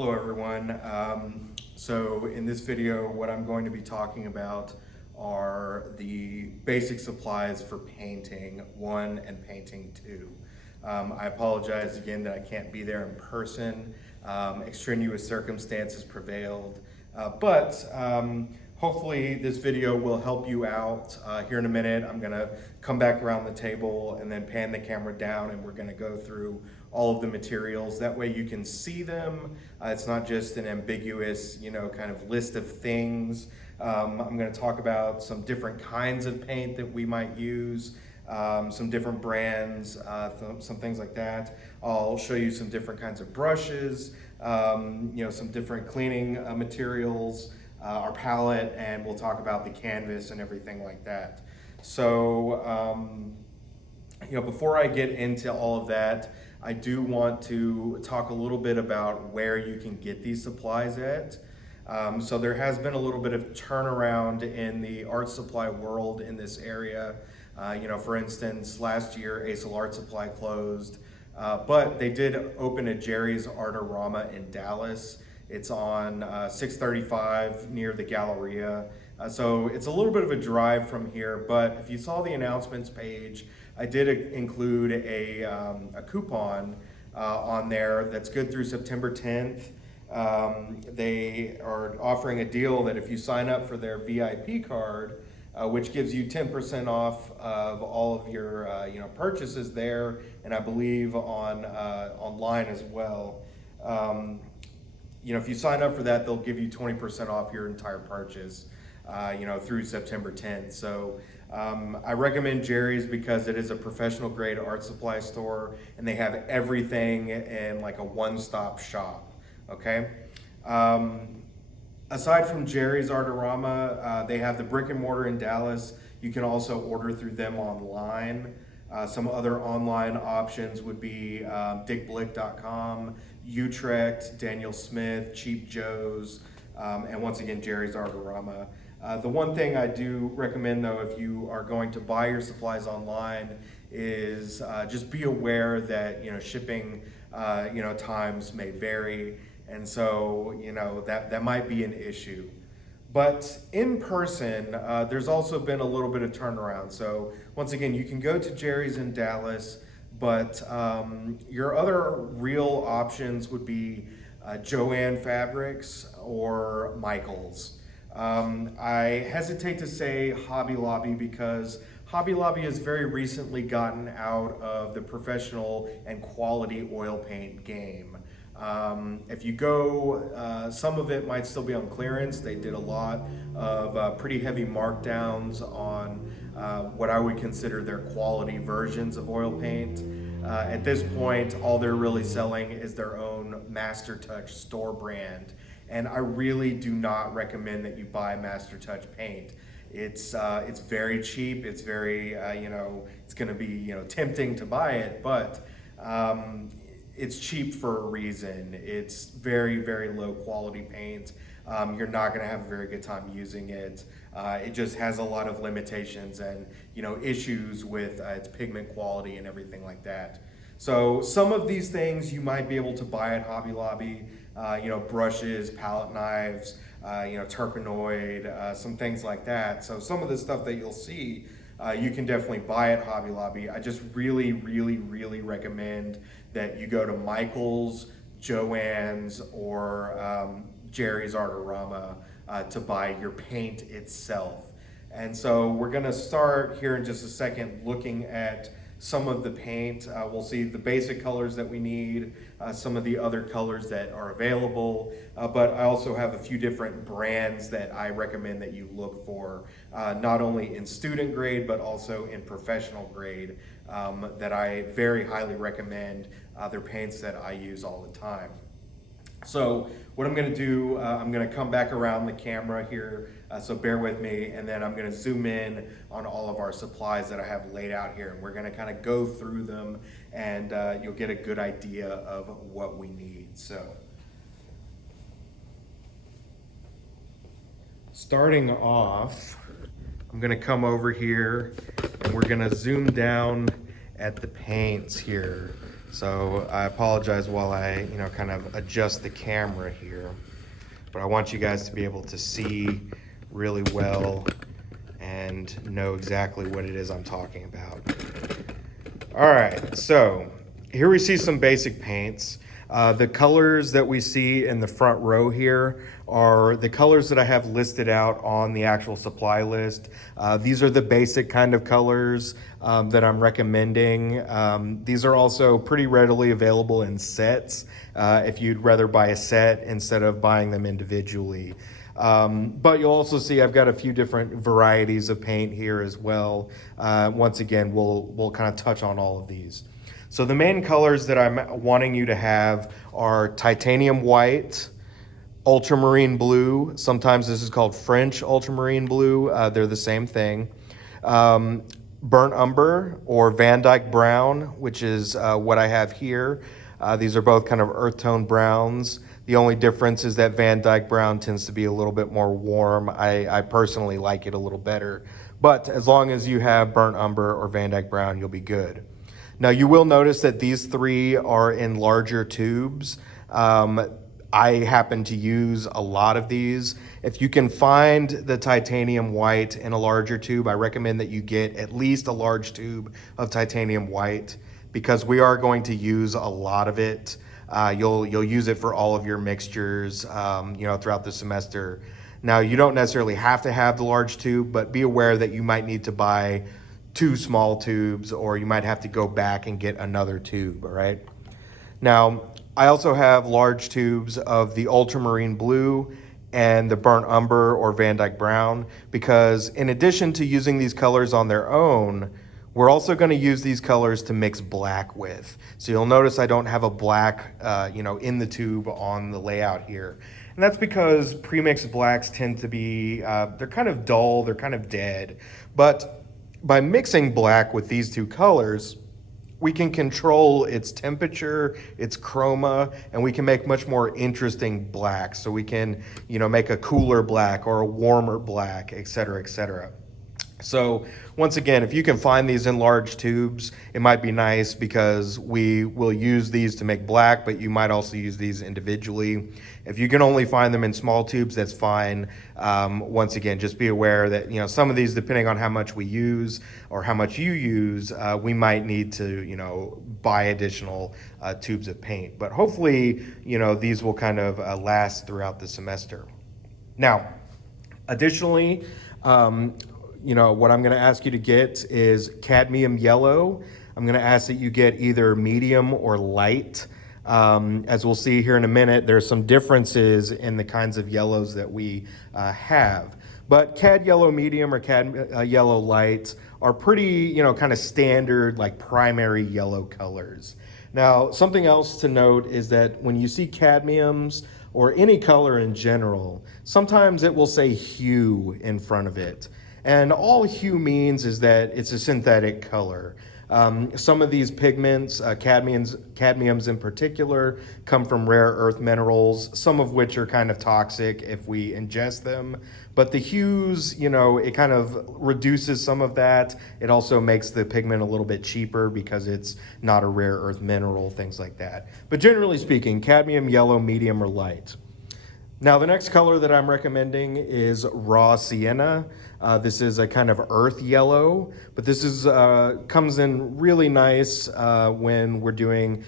Hello everyone. So in this video, what I'm going to be talking about are the basic supplies for painting 1 and painting 2. I apologize again that I can't be there in person. Extraneous circumstances prevailed, but hopefully this video will help you out. Here in a minute, I'm gonna come back around the table and then pan the camera down, and we're gonna go through all of the materials. That way you can see them. It's not just an ambiguous, kind of list of things. I'm gonna talk about some different kinds of paint that we might use, some different brands, some things like that. I'll show you some different kinds of brushes, some different cleaning materials, our palette, and we'll talk about the canvas and everything like that. So, before I get into all of that, I do want to talk a little bit about where you can get these supplies at. So there has been a little bit of turnaround in the art supply world in this area. For instance, last year Aesol Art Supply closed, but they did open a Jerry's Artorama in Dallas. It's on 635 near the Galleria. So it's a little bit of a drive from here, but if you saw the announcements page, I did include a coupon on there that's good through September 10th. They are offering a deal that if you sign up for their VIP card, which gives you 10% off of all of your purchases there, and I believe on online as well. If you sign up for that, they'll give you 20% off your entire purchase, through September 10th. So I recommend Jerry's because it is a professional grade art supply store, and they have everything in like a one-stop shop, okay? Aside from Jerry's Artorama, they have the brick and mortar in Dallas. You can also order through them online. Some other online options would be dickblick.com, Utrecht, Daniel Smith, Cheap Joe's, and once again, Jerry's Artorama. The one thing I do recommend though, if you are going to buy your supplies online, is just be aware that shipping times may vary, and so that might be an issue. But in person, there's also been a little bit of turnaround. So once again, you can go to Jerry's in Dallas, but your other real options would be Joann Fabrics or Michaels. I hesitate to say Hobby Lobby because Hobby Lobby has very recently gotten out of the professional and quality oil paint game. If you go, some of it might still be on clearance. They did a lot of pretty heavy markdowns on what I would consider their quality versions of oil paint. At this point, all they're really selling is their own Master Touch store brand. And I really do not recommend that you buy Master Touch paint. It's very cheap. It's very, it's gonna be, tempting to buy it, but it's cheap for a reason. It's very, very low quality paint. You're not gonna have a very good time using it. It just has a lot of limitations and issues with its pigment quality and everything like that. So some of these things you might be able to buy at Hobby Lobby, brushes, palette knives, Turpenoid, some things like that. So some of the stuff that you'll see, you can definitely buy at Hobby Lobby. I just really, really, really recommend that you go to Michael's, Joann's, or Jerry's Artorama to buy your paint itself. And so we're gonna start here in just a second looking at some of the paint. We'll see the basic colors that we need, some of the other colors that are available, but I also have a few different brands that I recommend that you look for, not only in student grade, but also in professional grade, that I very highly recommend. They're paints that I use all the time. So what I'm gonna do, I'm gonna come back around the camera here, so bear with me, and then I'm gonna zoom in on all of our supplies that I have laid out here, and we're gonna kind of go through them, and you'll get a good idea of what we need. So, starting off, I'm gonna come over here, and we're gonna zoom down at the paints here. So I apologize while I, kind of adjust the camera here, but I want you guys to be able to see really well and know exactly what it is I'm talking about. All right, so here we see some basic paints. The colors that we see in the front row here are the colors that I have listed out on the actual supply list. These are the basic kind of colors that I'm recommending. These are also pretty readily available in sets if you'd rather buy a set instead of buying them individually. But you'll also see I've got a few different varieties of paint here as well. Once again, we'll kind of touch on all of these. So the main colors that I'm wanting you to have are titanium white, ultramarine blue. Sometimes this is called French ultramarine blue. They're the same thing. Burnt umber or Van Dyke brown, which is what I have here. These are both kind of earth tone browns. The only difference is that Van Dyke brown tends to be a little bit more warm. I personally like it a little better. But as long as you have burnt umber or Van Dyke brown, you'll be good. Now you will notice that these three are in larger tubes. I happen to use a lot of these. If you can find the titanium white in a larger tube, I recommend that you get at least a large tube of titanium white because we are going to use a lot of it. You'll use it for all of your mixtures, throughout the semester. Now you don't necessarily have to have the large tube, but be aware that you might need to buy 2 small tubes, or you might have to go back and get another tube, all right? Now, I also have large tubes of the ultramarine blue and the burnt umber or Van Dyke brown, because in addition to using these colors on their own, we're also going to use these colors to mix black with. So you'll notice I don't have a black, in the tube on the layout here. And that's because pre-mixed blacks tend to be, they're kind of dull, they're kind of dead. But by mixing black with these 2 colors, we can control its temperature, its chroma, and we can make much more interesting blacks. So we can, make a cooler black or a warmer black, et cetera, et cetera. So once again, if you can find these in large tubes, it might be nice because we will use these to make black, but you might also use these individually. If you can only find them in small tubes, that's fine. Once again, just be aware that, some of these, depending on how much we use or how much you use, we might need to, buy additional tubes of paint. But hopefully, these will kind of last throughout the semester. Now, additionally, what I'm going to ask you to get is cadmium yellow. I'm going to ask that you get either medium or light. As we'll see here in a minute, there's some differences in the kinds of yellows that we have. But cad yellow medium or cad yellow light are pretty, kind of standard, like primary yellow colors. Now, something else to note is that when you see cadmiums or any color in general, sometimes it will say hue in front of it. And all hue means is that it's a synthetic color. Some of these pigments, cadmiums in particular, come from rare earth minerals, some of which are kind of toxic if we ingest them. But the hues, it kind of reduces some of that. It also makes the pigment a little bit cheaper because it's not a rare earth mineral, things like that. But generally speaking, cadmium yellow, medium, or light. Now, the next color that I'm recommending is raw sienna. This is a kind of earth yellow, but this is comes in really nice when we're doing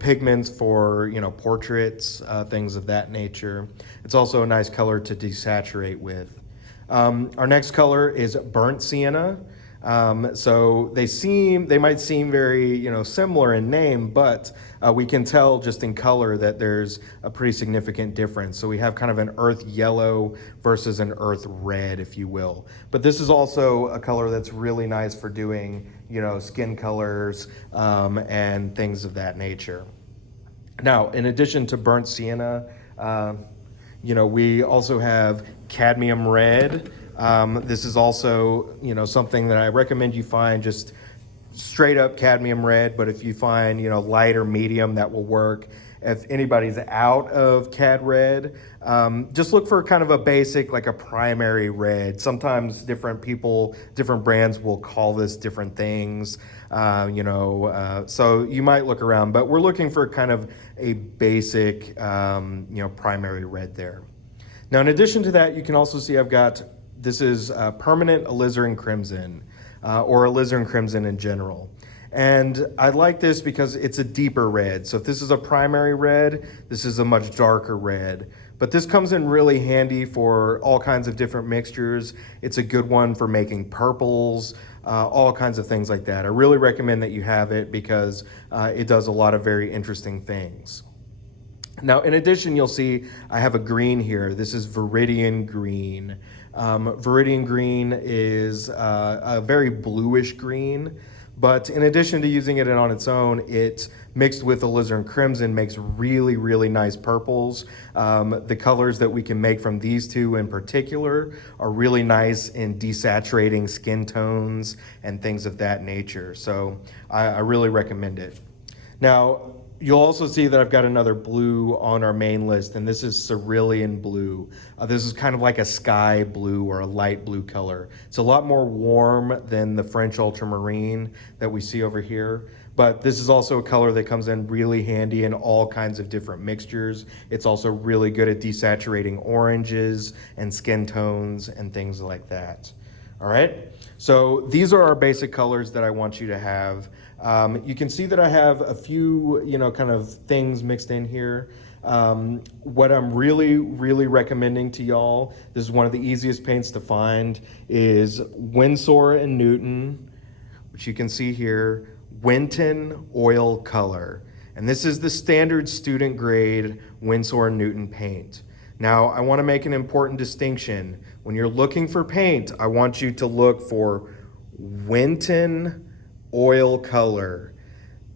pigments for portraits, things of that nature. It's also a nice color to desaturate with. Our next color is burnt sienna. So they might seem very, similar in name, but we can tell just in color that there's a pretty significant difference. So we have kind of an earth yellow versus an earth red, if you will. But this is also a color that's really nice for doing, skin colors, and things of that nature. Now, in addition to burnt sienna, we also have cadmium red. This is also, something that I recommend you find just straight up cadmium red, but if you find, light or medium, that will work. if anybody's out of CAD red, just look for kind of a basic, like a primary red. Sometimes different people, different brands will call this different things, so you might look around, but we're looking for kind of a basic, primary red there. Now, in addition to that, you can also see this is permanent alizarin crimson, or alizarin crimson in general. And I like this because it's a deeper red. So if this is a primary red, this is a much darker red. But this comes in really handy for all kinds of different mixtures. It's a good one for making purples, all kinds of things like that. I really recommend that you have it because it does a lot of very interesting things. Now, in addition, you'll see I have a green here. This is Viridian Green. Viridian Green is a very bluish green, but in addition to using it on its own, it mixed with alizarin crimson makes really, really nice purples. The colors that we can make from these two in particular are really nice in desaturating skin tones and things of that nature. So I really recommend it. Now, you'll also see that I've got another blue on our main list, and this is cerulean blue. This is kind of like a sky blue or a light blue color. It's a lot more warm than the French ultramarine that we see over here, but this is also a color that comes in really handy in all kinds of different mixtures. It's also really good at desaturating oranges and skin tones and things like that. All right, so these are our basic colors that I want you to have. You can see that I have a few, kind of things mixed in here. What I'm really, really recommending to y'all, this is one of the easiest paints to find, is Winsor & Newton, which you can see here, Winton Oil Color. And this is the standard student grade Winsor & Newton paint. Now, I want to make an important distinction. When you're looking for paint, I want you to look for Winton Oil Color.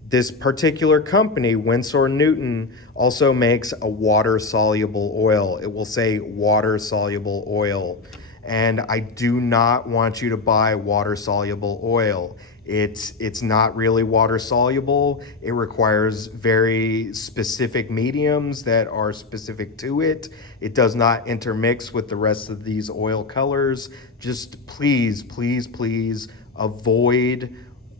This particular company, Winsor & Newton, also makes a water-soluble oil. It will say water-soluble oil. And I do not want you to buy water-soluble oil. It's not really water-soluble. It requires very specific mediums that are specific to it. It does not intermix with the rest of these oil colors. Just please, please, please avoid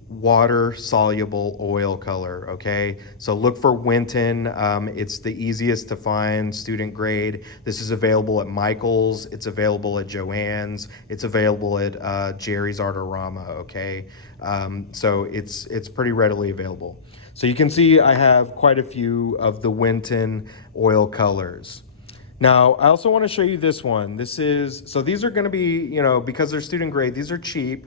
water-soluble oil color, okay? So look for Winton. It's the easiest to find student grade. This is available at Michael's. It's available at Joann's. It's available at Jerry's Artorama, okay? So it's pretty readily available. So you can see I have quite a few of the Winton oil colors. Now, I also want to show you this one. So these are going to be, because they're student grade, these are cheap.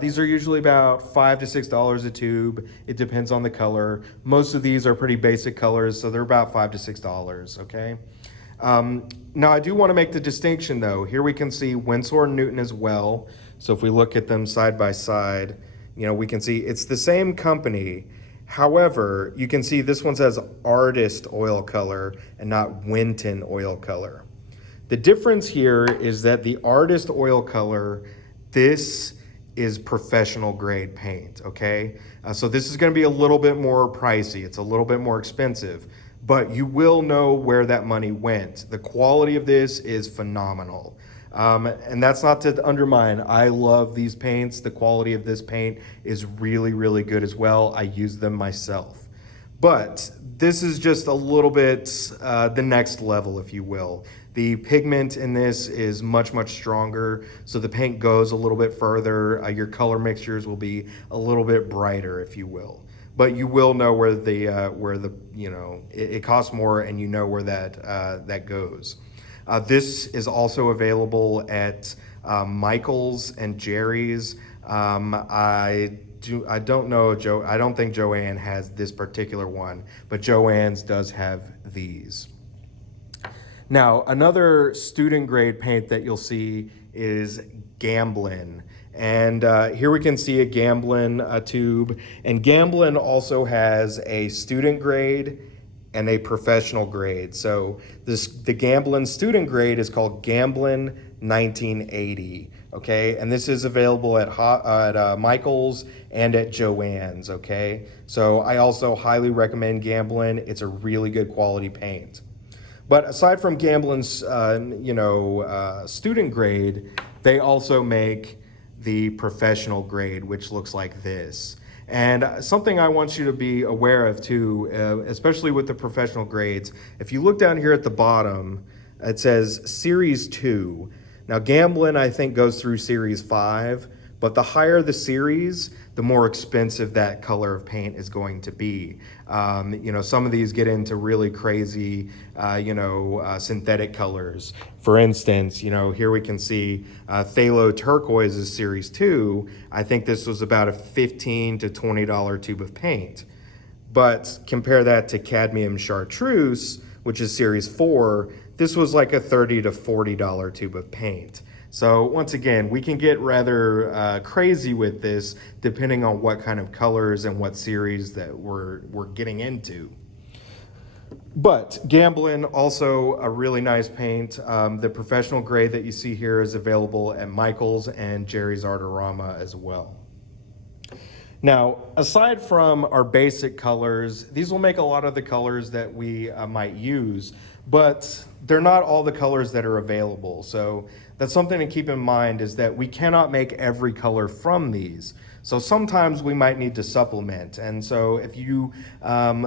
These are usually about $5 to $6 a tube. It depends on the color. Most of these are pretty basic colors, so they're about $5 to $6, okay? Now, I do want to make the distinction, though. Here we can see Winsor & Newton as well. So if we look at them side by side, we can see it's the same company. However, you can see this one says Artist Oil Color and not Winton Oil Color. The difference here is that the Artist Oil Color, this is professional grade paint, okay? So this is gonna be a little bit more pricey. It's a little bit more expensive, but you will know where that money went. The quality of this is phenomenal. And that's not to undermine. I love these paints. The quality of this paint is really, really good as well. I use them myself. But this is just a little bit the next level, if you will. The pigment in this is much, much stronger, so the paint goes a little bit further. Your color mixtures will be a little bit brighter, if you will. But you will know where it costs more, and you know where that goes. This is also available at Michael's and Jerry's. I don't know, I don't think Joann has this particular one, but Joann's does have these. Now, another student grade paint that you'll see is Gamblin. And here we can see a Gamblin tube. And Gamblin also has a student grade and a professional grade. So the Gamblin student grade is called Gamblin 1980. okay? And this is available at Michael's and at Joann's, okay? So I also highly recommend Gamblin. It's a really good quality paint. But aside from Gamblin's, student grade, they also make the professional grade, which looks like this. And something I want you to be aware of too, especially with the professional grades, if you look down here at the bottom, it says Series 2. Now Gamblin, I think, goes through Series 5, but the higher the series, the more expensive that color of paint is going to be. Some of these get into really crazy, synthetic colors. For instance, here we can see Phthalo Turquoise is Series 2. I think this was about a $15 to $20 tube of paint. But compare that to Cadmium Chartreuse, which is Series 4. This was like a $30 to $40 tube of paint. So once again, we can get rather crazy with this depending on what kind of colors and what series that we're getting into. But Gamblin, also a really nice paint. The professional grade that you see here is available at Michael's and Jerry's Artorama as well. Now, aside from our basic colors, these will make a lot of the colors that we might use, but they're not all the colors that are available. So that's something to keep in mind, is that we cannot make every color from these. So sometimes we might need to supplement. And so if you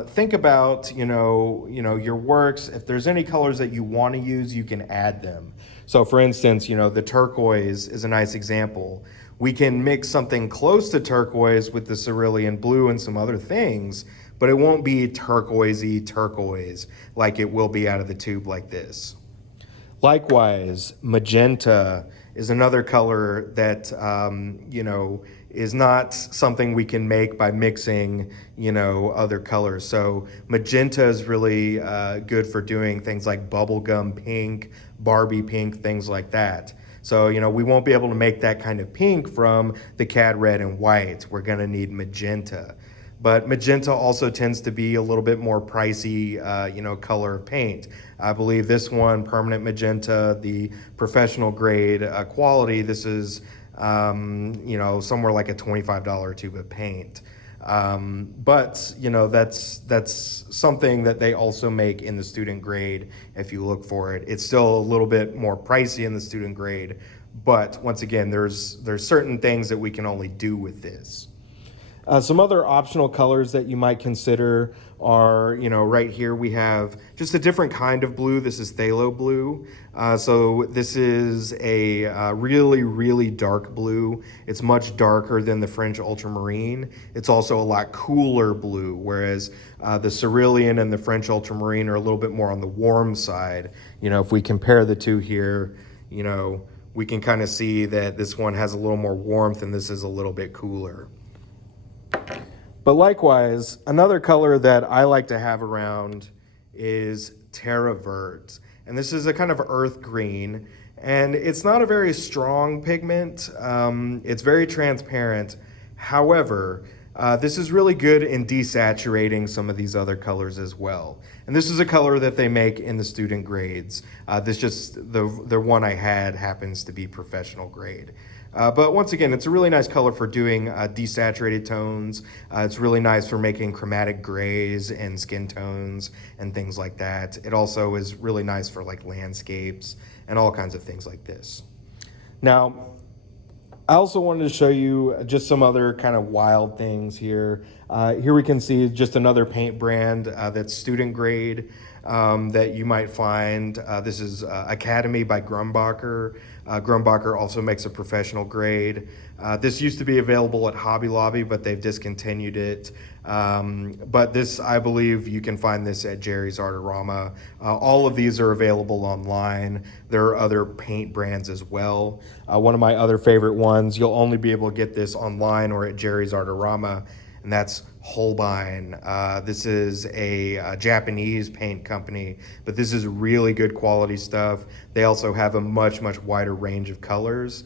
think about, your works, if there's any colors that you want to use, you can add them. So for instance, the turquoise is a nice example. We can mix something close to turquoise with the cerulean blue and some other things, but it won't be turquoisey turquoise like it will be out of the tube like this. Likewise, magenta is another color that, is not something we can make by mixing, other colors. So magenta is really good for doing things like bubblegum pink, Barbie pink, things like that. So, we won't be able to make that kind of pink from the cad red and white. We're gonna need magenta. But magenta also tends to be a little bit more pricey, color of paint. I believe this one, permanent magenta, the professional grade quality, this is, somewhere like a $25 tube of paint. But that's something that they also make in the student grade if you look for it. It's still a little bit more pricey in the student grade, but once again, there's certain things that we can only do with this. Some other optional colors that you might consider are, right here we have just a different kind of blue. This is phthalo blue. So this is a really, really dark blue. It's much darker than the French ultramarine. It's also a lot cooler blue, whereas the cerulean and the French ultramarine are a little bit more on the warm side. If we compare the two here, we can kind of see that this one has a little more warmth and this is a little bit cooler. But likewise, another color that I like to have around is Terra Vert. And this is a kind of earth green, and it's not a very strong pigment. It's very transparent. However, this is really good in desaturating some of these other colors as well. And this is a color that they make in the student grades. The one I had happens to be professional grade. But once again, it's a really nice color for doing desaturated tones. It's really nice for making chromatic grays and skin tones and things like that. It also is really nice for like landscapes and all kinds of things like this. Now, I also wanted to show you just some other kind of wild things here. Here we can see just another paint brand that's student grade that you might find. This is Academy by Grumbacher. Grumbacher also makes a professional grade. This used to be available at Hobby Lobby, but they've discontinued it. But this, I believe you can find this at Jerry's Artorama. All of these are available online. There are other paint brands as well. One of my other favorite ones, you'll only be able to get this online or at Jerry's Artorama, and that's Holbein. This is a Japanese paint company, but this is really good quality stuff. They also have a much wider range of colors.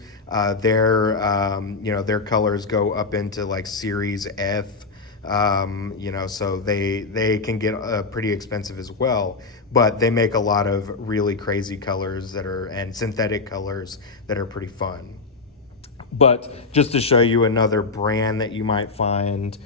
Their colors go up into like Series F, so they can get pretty expensive as well. But they make a lot of really crazy colors and synthetic colors that are pretty fun. But just to show you another brand that you might find.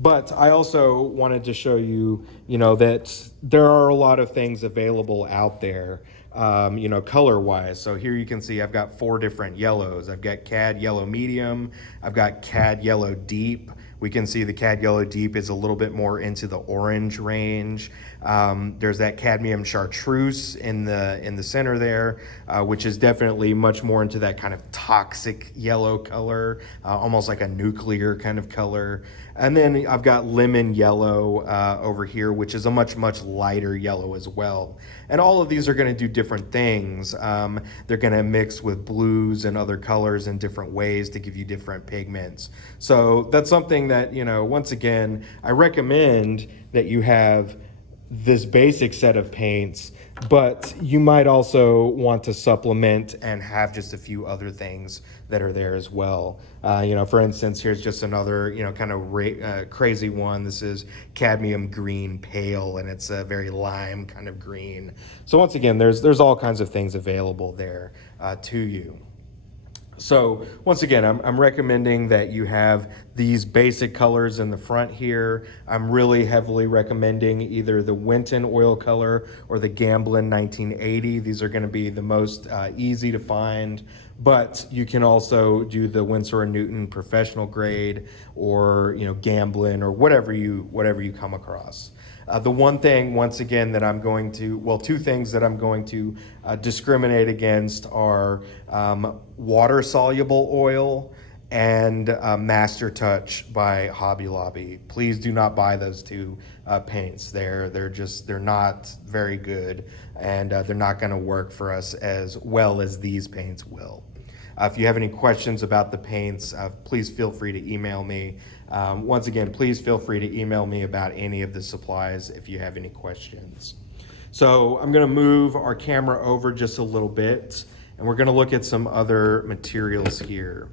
But I also wanted to show you, that there are a lot of things available out there, color wise. So here you can see I've got 4 different yellows. I've got Cad Yellow Medium, I've got Cad Yellow Deep. We can see the Cad Yellow Deep is a little bit more into the orange range. There's that Cadmium Chartreuse in the center there, which is definitely much more into that kind of toxic yellow color, almost like a nuclear kind of color. And then I've got Lemon Yellow over here, which is a much, much lighter yellow as well. And all of these are going to do different things. They're going to mix with blues and other colors in different ways to give you different pigments. So that's something that, once again, I recommend that you have this basic set of paints, but you might also want to supplement and have just a few other things that are there as well. For instance, here's just another, kind of crazy one. This is Cadmium Green Pale, and it's a very lime kind of green. So once again, there's all kinds of things available there to you. So once again, I'm recommending that you have these basic colors in the front here. I'm really heavily recommending either the Winton oil color or the Gamblin 1980. These are going to be the most easy to find, but you can also do the Winsor & Newton professional grade, or Gamblin, or whatever you come across. The one thing, once again, that I'm going to, well, 2 things that I'm going to discriminate against are water-soluble oil and Master Touch by Hobby Lobby. Please do not buy those 2 paints. They're not very good, and they're not going to work for us as well as these paints will. If you have any questions about the paints, please feel free to email me. Once again, please feel free to email me about any of the supplies if you have any questions. So I'm going to move our camera over just a little bit, and we're going to look at some other materials here.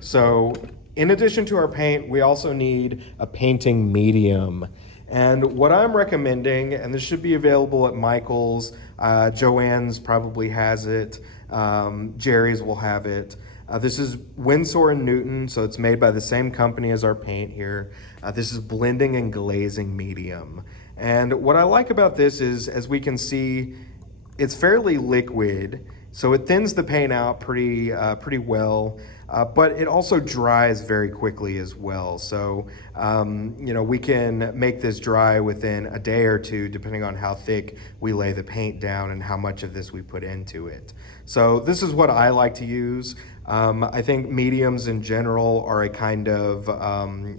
So in addition to our paint, we also need a painting medium. And what I'm recommending, and this should be available at Michael's, Joann's probably has it, Jerry's will have it. This is Winsor & Newton, so it's made by the same company as our paint here. This is blending and glazing medium. And what I like about this is, as we can see, it's fairly liquid, so it thins the paint out pretty well. But it also dries very quickly as well. So, we can make this dry within a day or 2, depending on how thick we lay the paint down and how much of this we put into it. So this is what I like to use. I think mediums in general are a kind of,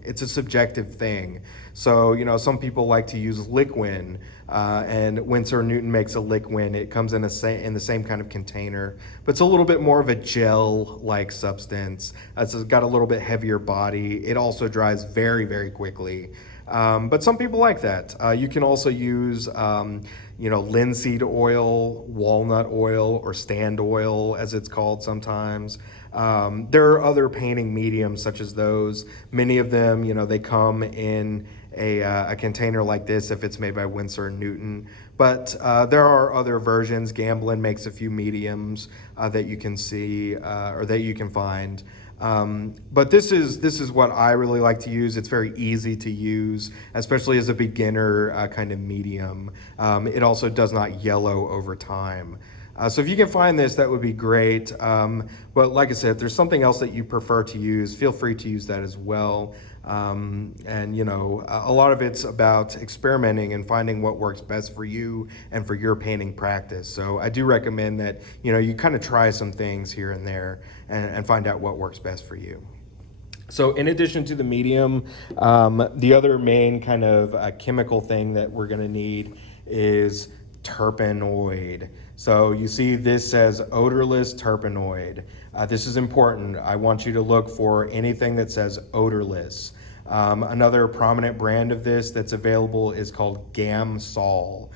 it's a subjective thing. So, some people like to use Liquin, and Winsor & Newton makes a Liquin. It comes in the same kind of container, but it's a little bit more of a gel-like substance. It's got a little bit heavier body. It also dries very, very quickly. But some people like that. You can also use, linseed oil, walnut oil, or stand oil, as it's called sometimes. There are other painting mediums such as those. Many of them, they come in a container like this if it's made by Winsor & Newton. But there are other versions. Gamblin makes a few mediums that you can see or that you can find. But this is what I really like to use. It's very easy to use, especially as a beginner kind of medium. It also does not yellow over time. So if you can find this, that would be great. But like I said, if there's something else that you prefer to use, feel free to use that as well. A lot of it's about experimenting and finding what works best for you and for your painting practice. So I do recommend that, you kind of try some things here and there and find out what works best for you. So in addition to the medium, the other main kind of chemical thing that we're going to need is terpenoid. So you see this says odorless terpenoid. This is important. I want you to look for anything that says odorless. Another prominent brand of this that's available is called Gamsol.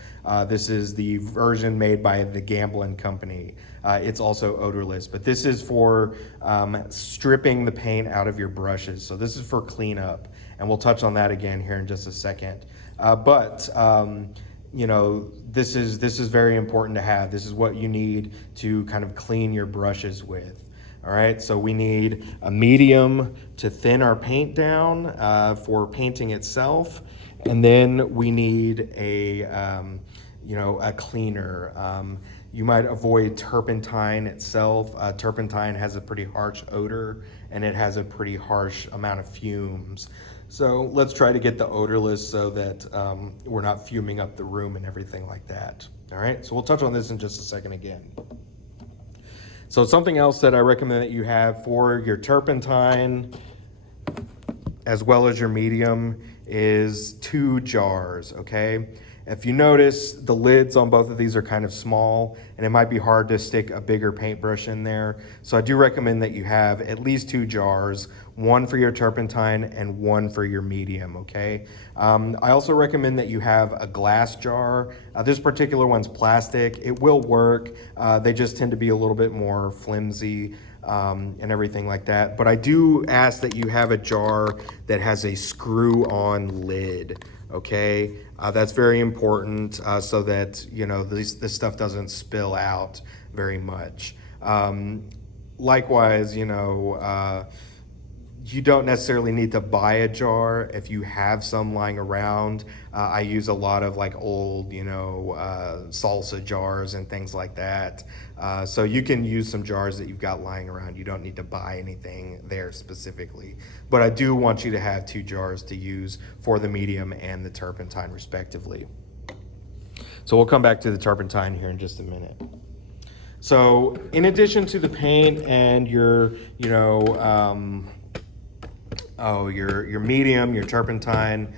This is the version made by the Gamblin company. It's also odorless, but this is for stripping the paint out of your brushes. So this is for cleanup, and we'll touch on that again here in just a second. This is very important to have. This is what you need to kind of clean your brushes with. All right, so we need a medium to thin our paint down for painting itself, and then we need a cleaner. You might avoid turpentine itself. Turpentine has a pretty harsh odor, and it has a pretty harsh amount of fumes. So let's try to get the odorless so that we're not fuming up the room and everything like that. All right, so we'll touch on this in just a second again. So something else that I recommend that you have for your turpentine as well as your medium is 2 jars, okay? If you notice, the lids on both of these are kind of small, and it might be hard to stick a bigger paintbrush in there. So I do recommend that you have at least 2 jars, one for your turpentine and one for your medium, okay? I also recommend that you have a glass jar. This particular one's plastic. It will work. They just tend to be a little bit more flimsy and everything like that. But I do ask that you have a jar that has a screw-on lid. Okay, that's very important so that this stuff doesn't spill out very much. Likewise, you don't necessarily need to buy a jar if you have some lying around. I use a lot of like old, salsa jars and things like that. So you can use some jars that you've got lying around. You don't need to buy anything there specifically. But I do want you to have 2 jars to use for the medium and the turpentine respectively. So we'll come back to the turpentine here in just a minute. So in addition to the paint and your medium, your turpentine,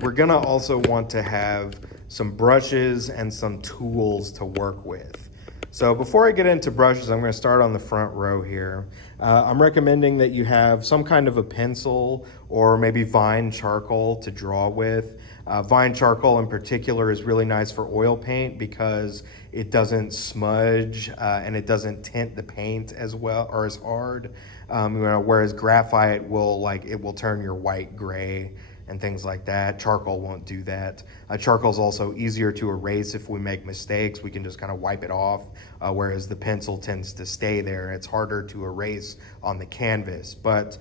we're gonna also want to have some brushes and some tools to work with. So before I get into brushes, I'm gonna start on the front row here. I'm recommending that you have some kind of a pencil or maybe Vine charcoal to draw with. Vine charcoal in particular is really nice for oil paint because it doesn't smudge and it doesn't tint the paint as well or as hard. Whereas graphite will turn your white gray and things like that. Charcoal won't do that. Charcoal is also easier to erase if we make mistakes. We can just kind of wipe it off, whereas the pencil tends to stay there. It's harder to erase on the canvas. But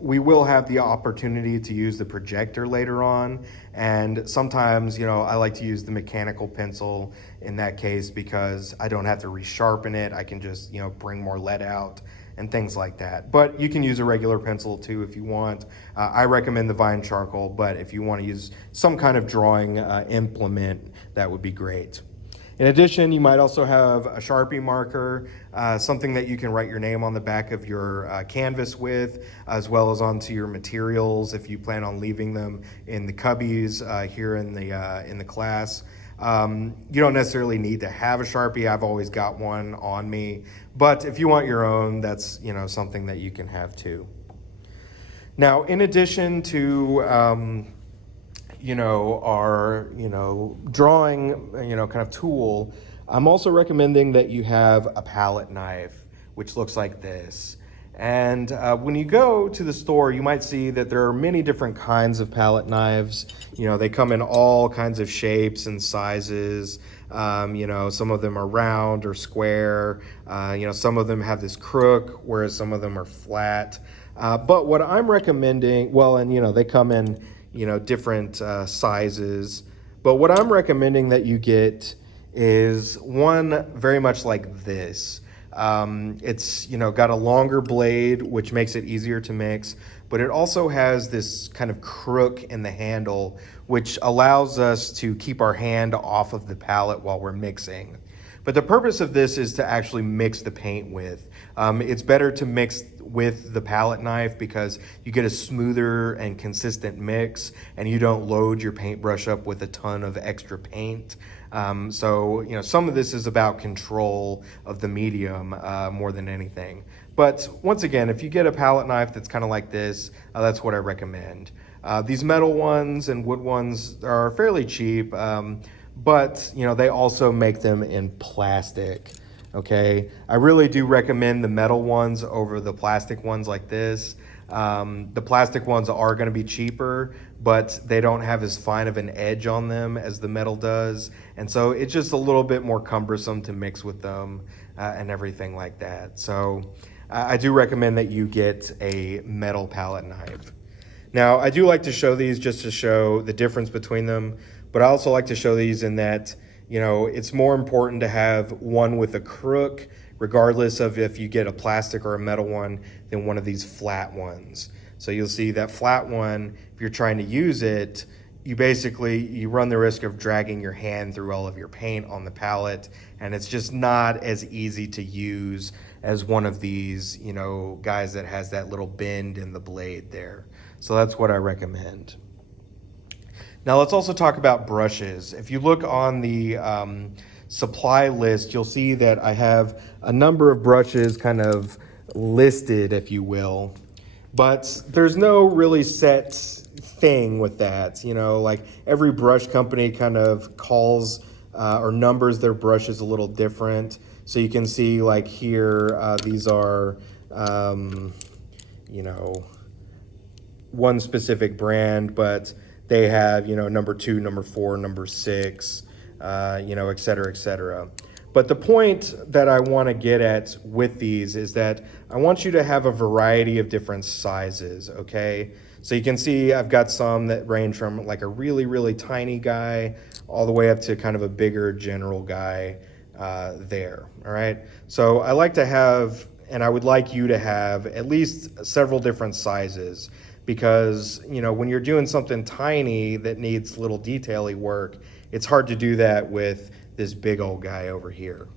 we will have the opportunity to use the projector later on. And sometimes, I like to use the mechanical pencil in that case because I don't have to resharpen it. I can just, bring more lead out and things like that. But you can use a regular pencil too if you want. I recommend the Vine charcoal, but if you want to use some kind of drawing implement, that would be great. In addition, you might also have a Sharpie marker, something that you can write your name on the back of your canvas with, as well as onto your materials if you plan on leaving them in the cubbies here in the class. You don't necessarily need to have a Sharpie. I've always got one on me, but if you want your own, that's something that you can have too. Now, in addition to our drawing kind of tool, I'm also recommending that you have a palette knife, which looks like this. And when you go to the store, you might see that there are many different kinds of palette knives. They come in all kinds of shapes and sizes. Some of them are round or square. Some of them have this crook, whereas some of them are flat. But what I'm recommending, they come in, different sizes. But what I'm recommending that you get is one very much like this. It's got a longer blade, which makes it easier to mix, but it also has this kind of crook in the handle, which allows us to keep our hand off of the palette while we're mixing. But the purpose of this is to actually mix the paint with. It's better to mix with the palette knife because you get a smoother and consistent mix, and you don't load your paintbrush up with a ton of extra paint. So some of this is about control of the medium more than anything. But once again, if you get a palette knife that's kind of like this, that's what I recommend. These metal ones and wood ones are fairly cheap, but they also make them in plastic. Okay, I really do recommend the metal ones over the plastic ones like this. The plastic ones are going to be cheaper, but they don't have as fine of an edge on them as the metal does. And so it's just a little bit more cumbersome to mix with them and everything like that. So I do recommend that you get a metal palette knife. Now, I do like to show these just to show the difference between them, but I also like to show these in that, you know, it's more important to have one with a crook, regardless of if you get a plastic or a metal one, than one of these flat ones. So you'll see that flat one, if you're trying to use it, you run the risk of dragging your hand through all of your paint on the palette, and it's just not as easy to use as one of these, you know, guys that has that little bend in the blade there. So that's what I recommend. Now let's also talk about brushes. If you look on the supply list, you'll see that I have a number of brushes kind of listed, if you will, but there's no really set thing with that. You know, like every brush company kind of calls or numbers their brushes a little different. So you can see like here, these are, you know, one specific brand, but they have, you know, number 2, number 4, number 6, you know, et cetera, et cetera. But the point that I want to get at with these is that I want you to have a variety of different sizes, okay? So you can see I've got some that range from like a really, really tiny guy all the way up to kind of a bigger general guy there, all right? So I like to have, and I would like you to have at least several different sizes, because, you know, when you're doing something tiny that needs little detail-y work, it's hard to do that with this big old guy over here.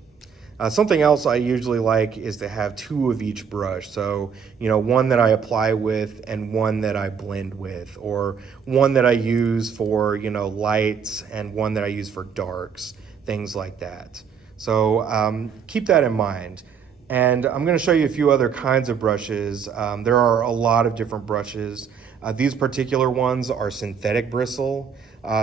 Something else I usually like is to have 2 of each brush. So, you know, one that I apply with and one that I blend with, or one that I use for, you know, lights and one that I use for darks, things like that. So keep that in mind. And I'm going to show you a few other kinds of brushes. There are a lot of different brushes. These particular ones are synthetic bristle.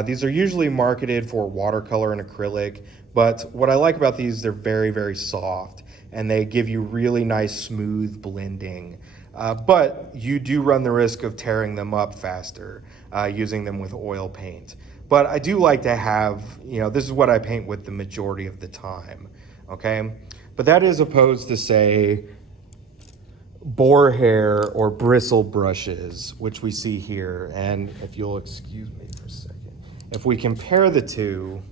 These are usually marketed for watercolor and acrylic, but what I like about these, they're very, very soft, and they give you really nice smooth blending. But you do run the risk of tearing them up faster using them with oil paint. But I do like to have, you know, this is what I paint with the majority of the time, okay? But that is opposed to, say, boar hair or bristle brushes, which we see here. And if you'll excuse me for a second, if we compare the two,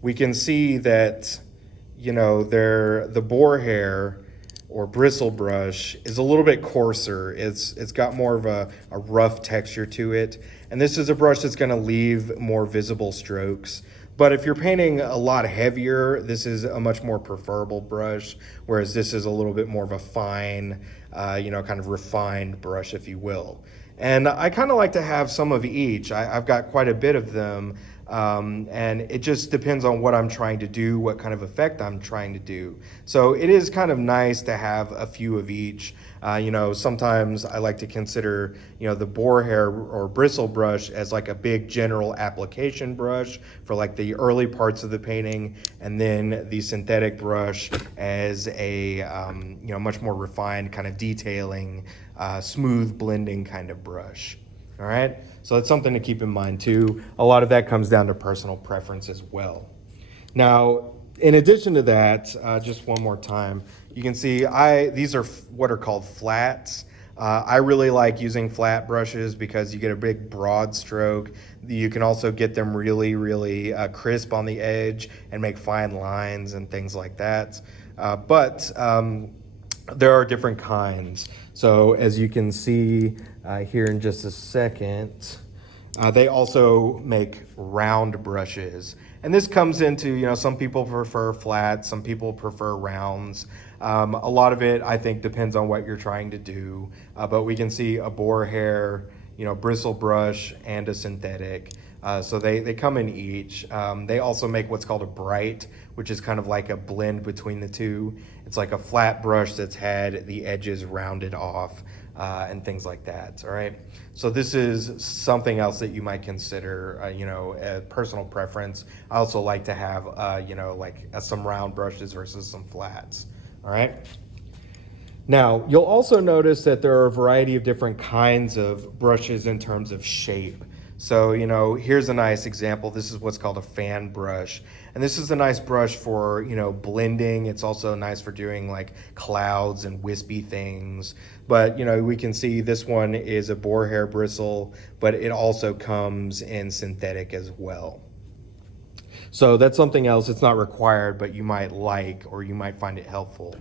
we can see that, you know, the boar hair or bristle brush is a little bit coarser. It's got more of a rough texture to it. And this is a brush that's gonna leave more visible strokes. But if you're painting a lot heavier, this is a much more preferable brush, whereas this is a little bit more of a fine, you know, kind of refined brush, if you will. And I kind of like to have some of each. I've got quite a bit of them, and it just depends on what I'm trying to do, what kind of effect I'm trying to do. So it is kind of nice to have a few of each. You know, sometimes I like to consider, you know, the boar hair or bristle brush as like a big general application brush for like the early parts of the painting, and then the synthetic brush as a, you know, much more refined kind of detailing, smooth blending kind of brush. All right, so that's something to keep in mind too. A lot of that comes down to personal preference as well. Now, in addition to that, just one more time, you can see these are what are called flats. I really like using flat brushes because you get a big broad stroke. You can also get them really, really crisp on the edge and make fine lines and things like that. But there are different kinds. So as you can see here in just a second, they also make round brushes. And this comes into, you know, some people prefer flats, some people prefer rounds. A lot of it, I think, depends on what you're trying to do. But we can see a boar hair, you know, bristle brush and a synthetic. So they come in each. They also make what's called a bright, which is kind of like a blend between the two. It's like a flat brush that's had the edges rounded off and things like that, all right? So this is something else that you might consider, you know, a personal preference. I also like to have, you know, like some round brushes versus some flats, all right? Now, you'll also notice that there are a variety of different kinds of brushes in terms of shape. So, you know, here's a nice example. This is what's called a fan brush. And this is a nice brush for, you know, blending. It's also nice for doing like clouds and wispy things. But, you know, we can see this one is a boar hair bristle, but it also comes in synthetic as well. So that's something else. It's not required, but you might like, or you might find it helpful.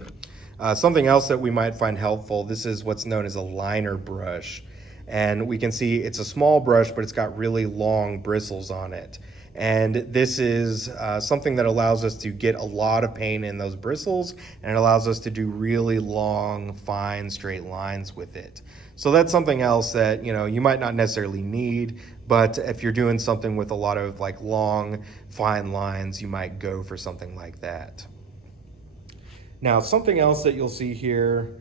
Something else that we might find helpful, this is what's known as a liner brush. And we can see it's a small brush, but it's got really long bristles on it. And this is something that allows us to get a lot of paint in those bristles, and it allows us to do really long, fine, straight lines with it. So that's something else that, you know, you might not necessarily need, but if you're doing something with a lot of like long, fine lines, you might go for something like that. Now, something else that you'll see here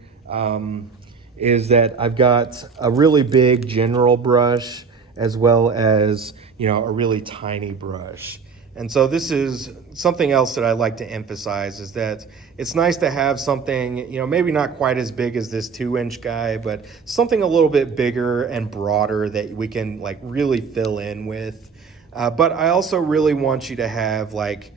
is that I've got a really big general brush as well as, you know, a really tiny brush. And so this is something else that I like to emphasize, is that it's nice to have something, you know, maybe not quite as big as this 2-inch guy, but something a little bit bigger and broader that we can like really fill in with. But I also really want you to have like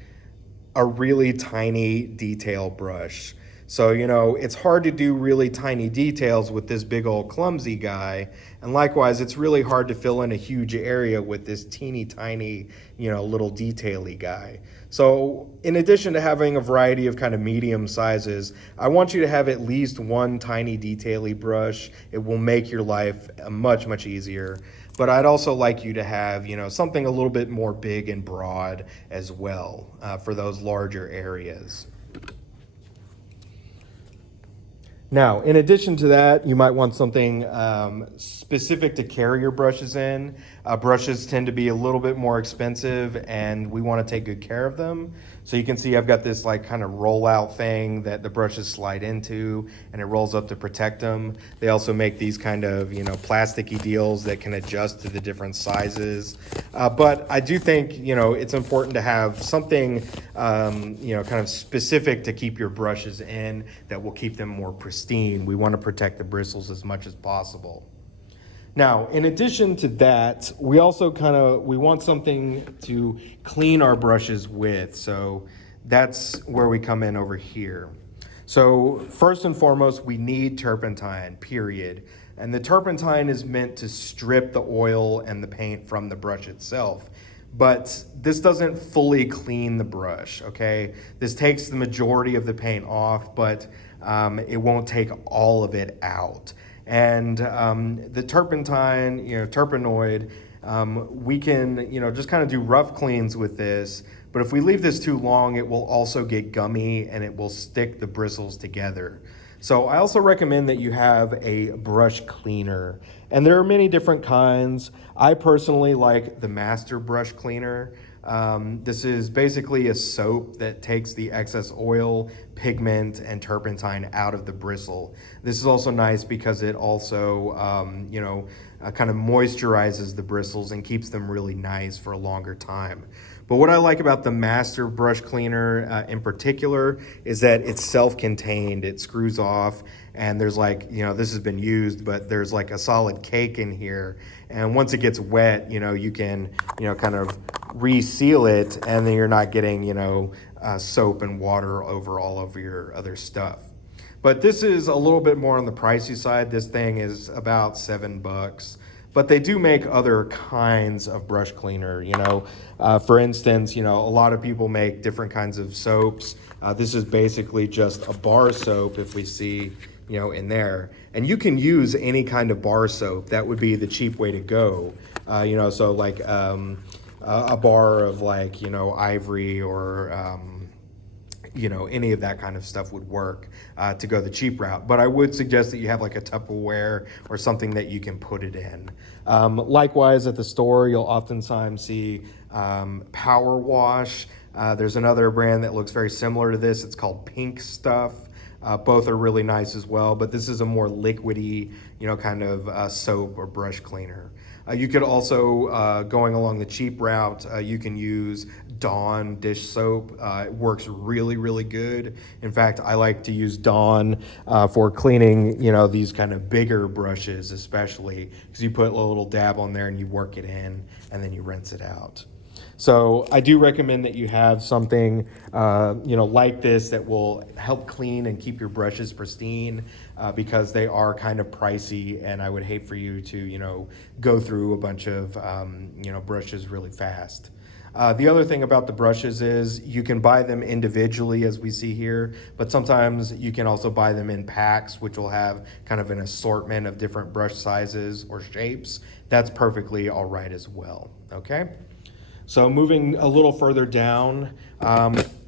a really tiny detail brush. So, you know, it's hard to do really tiny details with this big old clumsy guy. And likewise, it's really hard to fill in a huge area with this teeny tiny, you know, little detail-y guy. So in addition to having a variety of kind of medium sizes, I want you to have at least one tiny detail-y brush. It will make your life much, much easier. But I'd also like you to have, you know, something a little bit more big and broad as well for those larger areas. Now, in addition to that, you might want something specific to carry your brushes in. Brushes tend to be a little bit more expensive, and we want to take good care of them. So you can see I've got this like kind of rollout thing that the brushes slide into, and it rolls up to protect them. They also make these kind of, you know, plasticky deals that can adjust to the different sizes. But I do think, you know, it's important to have something, you know, kind of specific to keep your brushes in that will keep them more pristine. We want to protect the bristles as much as possible. Now, in addition to that, we also we want something to clean our brushes with. So that's where we come in over here. So first and foremost, we need turpentine, period. And the turpentine is meant to strip the oil and the paint from the brush itself. But this doesn't fully clean the brush, okay? This takes the majority of the paint off, but it won't take all of it out. And the turpentine, you know, Turpenoid, we can, you know, just kind of do rough cleans with this. But if we leave this too long, it will also get gummy and it will stick the bristles together. So I also recommend that you have a brush cleaner. And there are many different kinds. I personally like the Master Brush Cleaner. This is basically a soap that takes the excess oil, pigment, and turpentine out of the bristle. This is also nice because it also, you know, kind of moisturizes the bristles and keeps them really nice for a longer time. But what I like about the Master Brush Cleaner in particular is that it's self-contained. It screws off, and there's like, you know, this has been used, but there's like a solid cake in here. And once it gets wet, you know, you can, you know, kind of reseal it, and then you're not getting, you know, soap and water over all of your other stuff. But this is a little bit more on the pricey side. This thing is about $7. But they do make other kinds of brush cleaner, you know. For instance, you know, a lot of people make different kinds of soaps. This is basically just a bar soap, if we see, you know, in there. And you can use any kind of bar soap. That would be the cheap way to go. You know, so like a bar of like, you know, Ivory or you know, any of that kind of stuff would work to go the cheap route. But I would suggest that you have like a Tupperware or something that you can put it in. Likewise, at the store, you'll oftentimes see Power Wash. There's another brand that looks very similar to this. It's called Pink Stuff. Both are really nice as well, but this is a more liquidy, kind of soap or brush cleaner. You could also, going along the cheap route, you can use Dawn dish soap. It works really, really good. In fact, I like to use Dawn for cleaning, these kind of bigger brushes, especially because you put a little dab on there and you work it in and then you rinse it out. So I do recommend that you have something, like this that will help clean and keep your brushes pristine, because they are kind of pricey, and I would hate for you to, go through a bunch of, brushes really fast. The other thing about the brushes is you can buy them individually, as we see here, but sometimes you can also buy them in packs, which will have kind of an assortment of different brush sizes or shapes. That's perfectly all right as well, okay? So moving a little further down,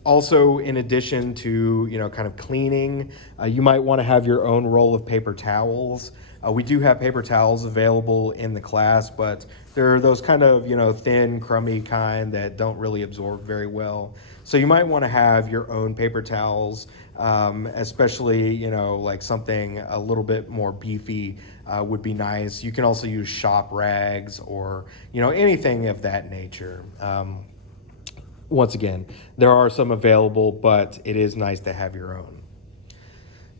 also in addition to, kind of cleaning, you might want to have your own roll of paper towels. We do have paper towels available in the class, but they're those kind of, thin, crummy kind that don't really absorb very well. So you might want to have your own paper towels, especially, like something a little bit more beefy would be nice. You can also use shop rags or, anything of that nature. Once again, there are some available, but it is nice to have your own.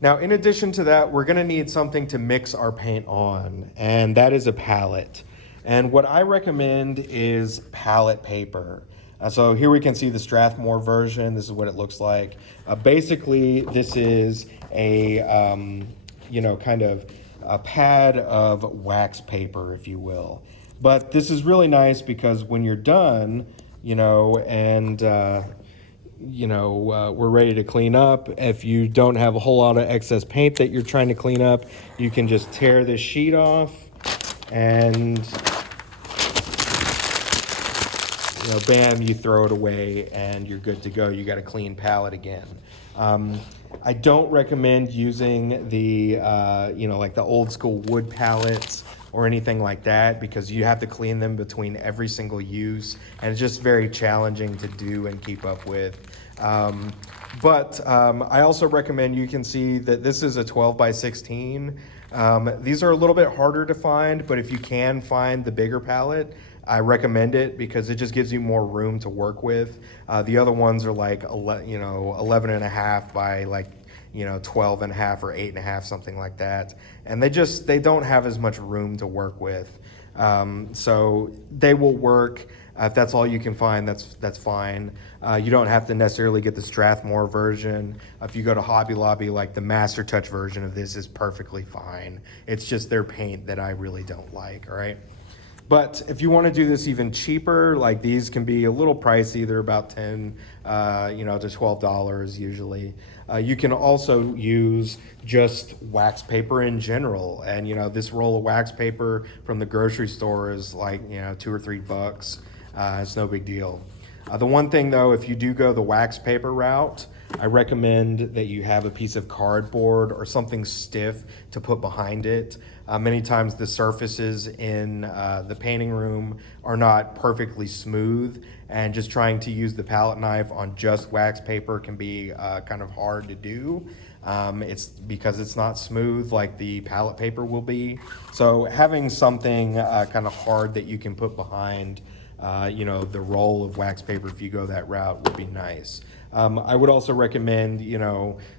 Now, in addition to that, we're gonna need something to mix our paint on, and that is a palette. And what I recommend is palette paper. So here we can see the Strathmore version. This is what it looks like. Basically, this is a, kind of a pad of wax paper, if you will. But this is really nice because when you're done, we're ready to clean up. If you don't have a whole lot of excess paint that you're trying to clean up, you can just tear this sheet off and bam, you throw it away and you're good to go. You got a clean palette again. I don't recommend using the, like the old school wood palettes or anything like that, because you have to clean them between every single use, and it's just very challenging to do and keep up with. But I also recommend, you can see that this is a 12 by 16. These are a little bit harder to find, but if you can find the bigger palette, I recommend it because it just gives you more room to work with. The other ones are like, 11 and a half by 12 and a half or 8 and a half, something like that. And they don't have as much room to work with. So they will work. If that's all you can find, that's fine. You don't have to necessarily get the Strathmore version. If you go to Hobby Lobby, like the Master Touch version of this is perfectly fine. It's just their paint that I really don't like, all right? But if you want to do this even cheaper, like these can be a little pricey. They're about $10, to $12 usually. You can also use just wax paper in general. And, this roll of wax paper from the grocery store is like, $2 or $3. It's no big deal. The one thing though, if you do go the wax paper route, I recommend that you have a piece of cardboard or something stiff to put behind it. Many times the surfaces in the painting room are not perfectly smooth, and just trying to use the palette knife on just wax paper can be kind of hard to do. It's because it's not smooth like the palette paper will be. So having something kind of hard that you can put behind the roll of wax paper, if you go that route, would be nice. I would also recommend,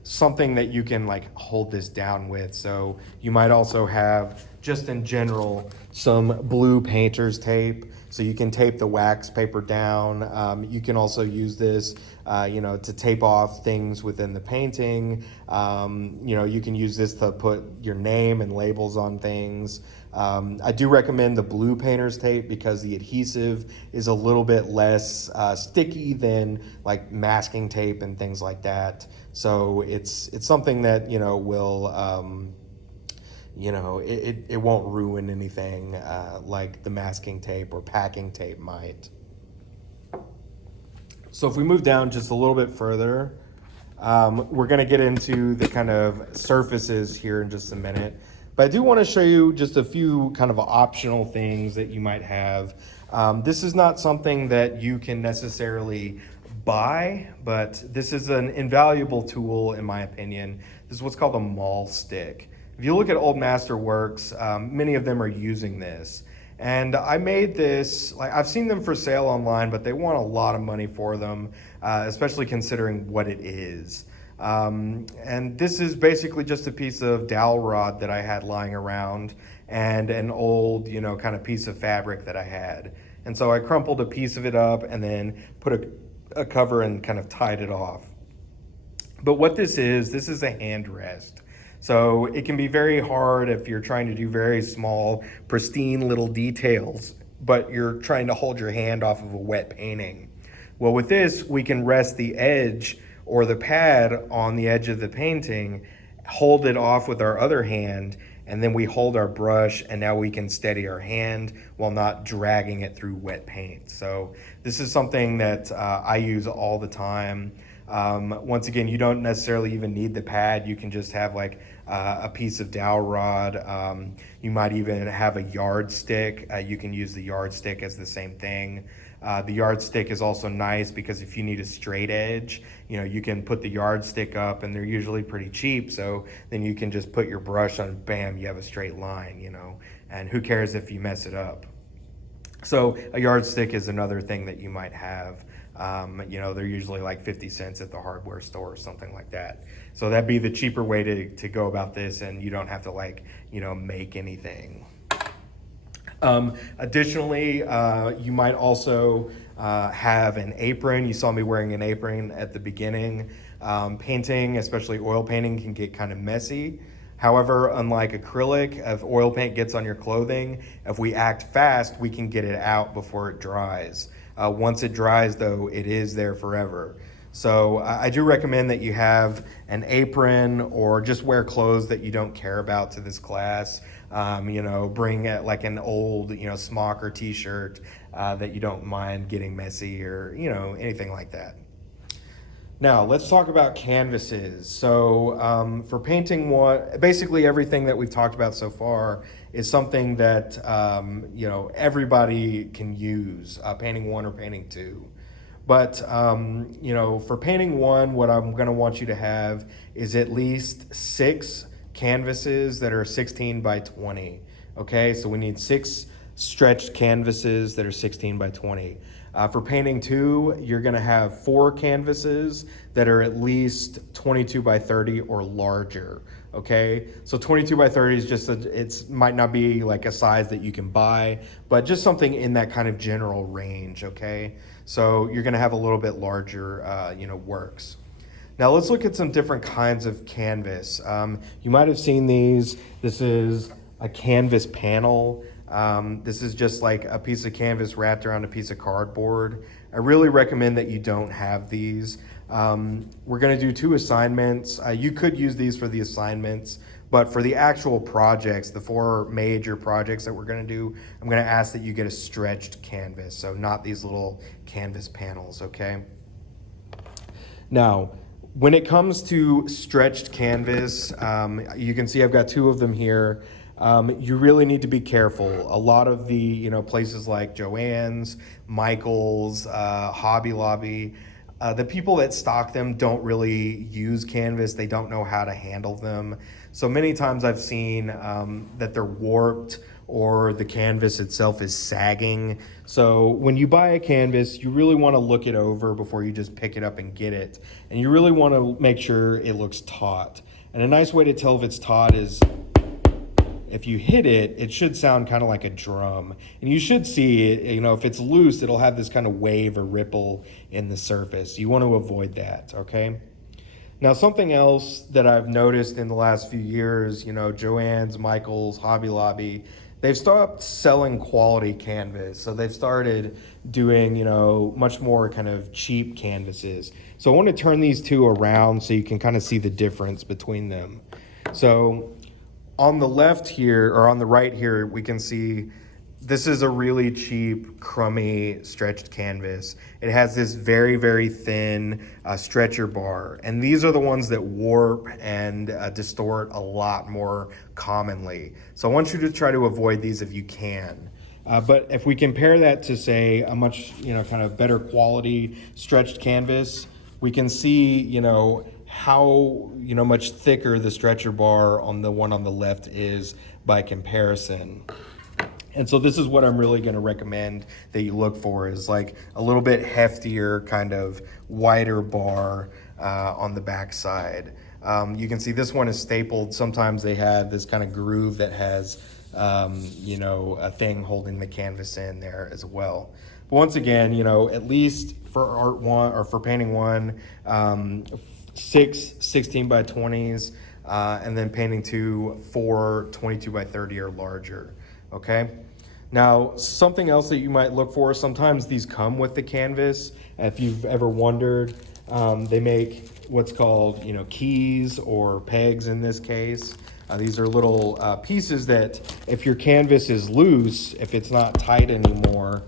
something that you can like hold this down with. So you might also have, just in general, some blue painter's tape. So you can tape the wax paper down. You can also use this, to tape off things within the painting. You can use this to put your name and labels on things. I do recommend the blue painter's tape because the adhesive is a little bit less sticky than like masking tape and things like that. So it's something that, will, it won't ruin anything like the masking tape or packing tape might. So if we move down just a little bit further, we're gonna get into the kind of surfaces here in just a minute. But I do want to show you just a few kind of optional things that you might have. This is not something that you can necessarily buy, but this is an invaluable tool in my opinion. This is what's called a maul stick. If you look at old Masterworks, many of them are using this. And I made this, like I've seen them for sale online, but they want a lot of money for them, especially considering what it is. And this is basically just a piece of dowel rod that I had lying around and an old, kind of piece of fabric that I had. And so I crumpled a piece of it up and then put a cover and kind of tied it off. But what this is a hand rest. So it can be very hard if you're trying to do very small, pristine little details, but you're trying to hold your hand off of a wet painting. Well, with this, we can rest the edge or the pad on the edge of the painting, hold it off with our other hand, and then we hold our brush, and now we can steady our hand while not dragging it through wet paint. So this is something that I use all the time. Once again, you don't necessarily even need the pad. You can just have like a piece of dowel rod. You might even have a yardstick. You can use the yardstick as the same thing. The yardstick is also nice because if you need a straight edge, you can put the yardstick up, and they're usually pretty cheap. So then you can just put your brush on, bam, you have a straight line, and who cares if you mess it up. So a yardstick is another thing that you might have. They're usually like 50 cents at the hardware store or something like that. So that'd be the cheaper way to go about this, and you don't have to make anything. Additionally, you might also have an apron. You saw me wearing an apron at the beginning. Painting, especially oil painting, can get kind of messy. However, unlike acrylic, if oil paint gets on your clothing, if we act fast, we can get it out before it dries. Once it dries, though, it is there forever. So I do recommend that you have an apron or just wear clothes that you don't care about to this class. Bring like an old, smock or t-shirt that you don't mind getting messy or, anything like that. Now, let's talk about canvases. So for painting one, basically everything that we've talked about so far is something that, everybody can use, painting one or painting two. But, for painting one, what I'm going to want you to have is at least 6 canvases that are 16 by 20. Okay, so we need 6 stretched canvases that are 16 by 20. For painting 2, you're going to have 4 canvases that are at least 22 by 30 or larger. Okay, so 22 by 30 is just it might not be like a size that you can buy, but just something in that kind of general range. Okay, so you're going to have a little bit larger, works. Now let's look at some different kinds of canvas. You might have seen these. This is a canvas panel. This is just like a piece of canvas wrapped around a piece of cardboard. I really recommend that you don't have these. We're going to do 2 assignments. You could use these for the assignments, but for the actual projects, the 4 major projects that we're going to do, I'm going to ask that you get a stretched canvas, so not these little canvas panels, okay? Now, when it comes to stretched canvas, you can see I've got 2 of them here. You really need to be careful. A lot of the places like Joann's, Michael's, Hobby Lobby, the people that stock them don't really use canvas. They don't know how to handle them. So many times I've seen that they're warped or the canvas itself is sagging. So when you buy a canvas, you really want to look it over before you just pick it up and get it. And you really want to make sure it looks taut. And a nice way to tell if it's taut is if you hit it, it should sound kind of like a drum. And you should see it, if it's loose, it'll have this kind of wave or ripple in the surface. You want to avoid that, okay? Now, something else that I've noticed in the last few years, Joann's, Michael's, Hobby Lobby, they've stopped selling quality canvas. So they've started doing, much more kind of cheap canvases. So I want to turn these 2 around so you can kind of see the difference between them. So on the left here, or on the right here, we can see this is a really cheap, crummy, stretched canvas. It has this very, very thin stretcher bar. And these are the ones that warp and distort a lot more commonly. So I want you to try to avoid these if you can. But if we compare that to, say, a much, kind of better quality stretched canvas, we can see, how much thicker the stretcher bar on the one on the left is by comparison. And so this is what I'm really going to recommend that you look for, is like a little bit heftier, kind of wider bar on the back side. You can see this one is stapled. Sometimes they have this kind of groove that has a thing holding the canvas in there as well. But once again, at least for art one or for painting one, 6 16 by 20s, and then painting two, 4 22 by 30 or larger. Okay. Now, something else that you might look for, sometimes these come with the canvas. If you've ever wondered, they make what's called, keys or pegs in this case. These are little pieces that if your canvas is loose, if it's not tight anymore,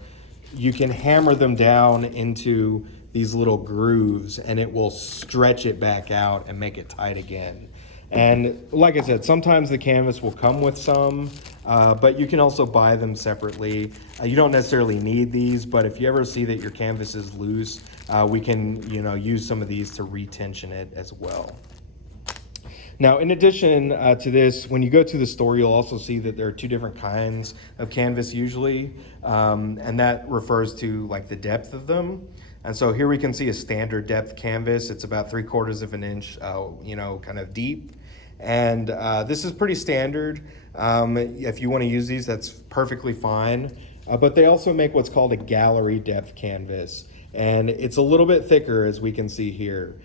you can hammer them down into these little grooves and it will stretch it back out and make it tight again. And like I said, sometimes the canvas will come with some, but you can also buy them separately. You don't necessarily need these, but if you ever see that your canvas is loose, we can, use some of these to retension it as well. Now, in addition to this, when you go to the store, you'll also see that there are 2 different kinds of canvas usually, and that refers to like the depth of them. And so here we can see a standard depth canvas. It's about 3/4 of an inch, kind of deep. And this is pretty standard. If you want to use these, that's perfectly fine. But they also make what's called a gallery depth canvas. And it's a little bit thicker, as we can see here.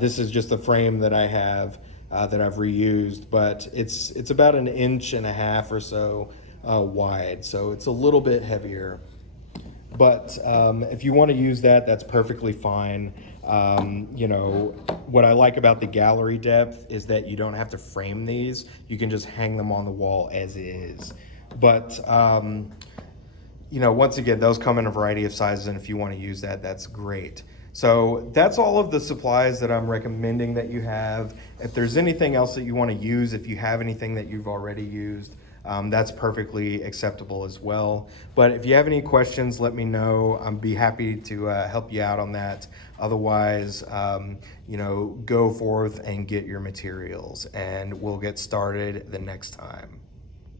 This is just a frame that I have that I've reused, but it's about 1.5 inches or so wide. So it's a little bit heavier. But if you want to use that, that's perfectly fine. What I like about the gallery depth is that you don't have to frame these. You can just hang them on the wall as is. But, once again, those come in a variety of sizes, and if you want to use that, that's great. So that's all of the supplies that I'm recommending that you have. If there's anything else that you want to use, if you have anything that you've already used, that's perfectly acceptable as well. But if you have any questions, let me know. I'd be happy to help you out on that. Otherwise, go forth and get your materials, and we'll get started the next time.